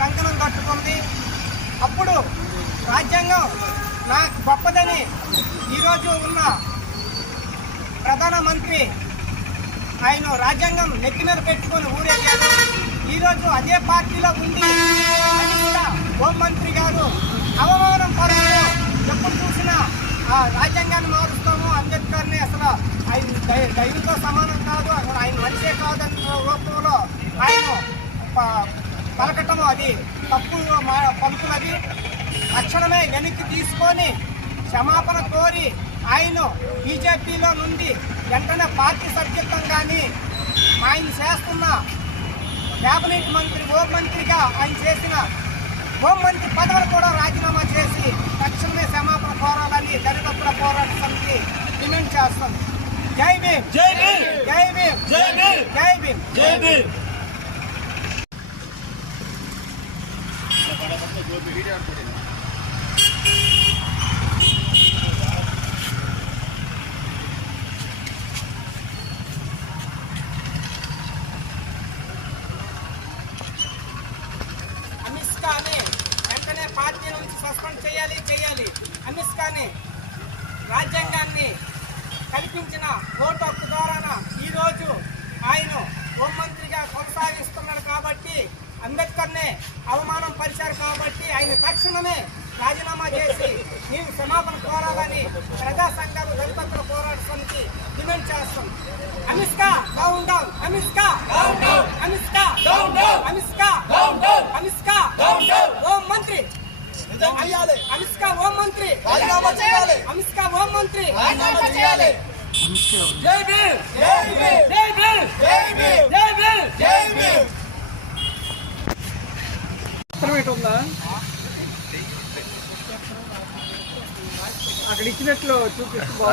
కంకణం కట్టుకుంది. అప్పుడు రాజ్యాంగం నాకు గొప్పదని ఈరోజు ఉన్న ప్రధానమంత్రి ఆయన రాజ్యాంగం నెత్తి మీద పెట్టుకొని ఊరేగారు. ఈరోజు అదే పార్టీలో ఉండి హోంమంత్రి గారు అవమానం పడుతూ ఎప్పుడు చూసినా ఆ రాజ్యాంగాన్ని మారుస్తాము, అంబేద్కర్ని అసలు ఆయన దైవంతో సమానం కాదు, అసలు ఆయన మనిషే కాదని రూపంలో ఆయన పలకటం అది తప్పు పలుకున్నది. తక్షణమే వెనక్కి తీసుకొని క్షమాపణ కోరి ఆయన బీజేపీలో నుండి వెంటనే పార్టీ సభ్యత్వం కానీ ఆయన చేస్తున్న కేబినెట్ మంత్రి హోంమంత్రిగా ఆయన చేసిన హోంమంత్రి పదవులు కూడా రాజీనామా చేసి తక్షణమే క్షమాపణ కోరాలని దళితుల పోరాట సమితి డిమాండ్ చేస్తాం. జై భీమ్, జై భీమ్, జై భీమ్, జై భీమ్, జై భీమ్, జై భీమ్. అమిత్షాని వెంటనే పార్టీ నుంచి సస్పెండ్ చేయాలి. అమిత్షాని రాజ్యాంగాన్ని కల్పించిన ఓటు హక్కు ద్వారా ఈరోజు ఆయన హోంమంత్రిగా కొనసాగిస్తున్నాడు కాబట్టి అంబేద్కర్నే అవమానం పరిచారు కాబట్టి ఆయన తక్షణమే రాజీనామా చేసి మేము క్షమాపణ కోరాలని ప్రజా సంఘాలు దళితుల పోరాట సమితి డిమాండ్ చేస్తాం. Amit Shah down down, Amit Shah down down, Amit Shah down down, Amit Shah down down, Amit Shah down down. హోంమంత్రి అమిత్షా హోంమంత్రి రాజీనామా చేయాలి, అమిత్షా హోంమంత్రి రాజీనామా చేయాలి. జై భీమ్, జై భీమ్, జై భీమ్, జై భీమ్, జై భీమ్, జై భీమ్. ఉందా అక్కడ ఇచ్చినట్లు చూపిస్తూ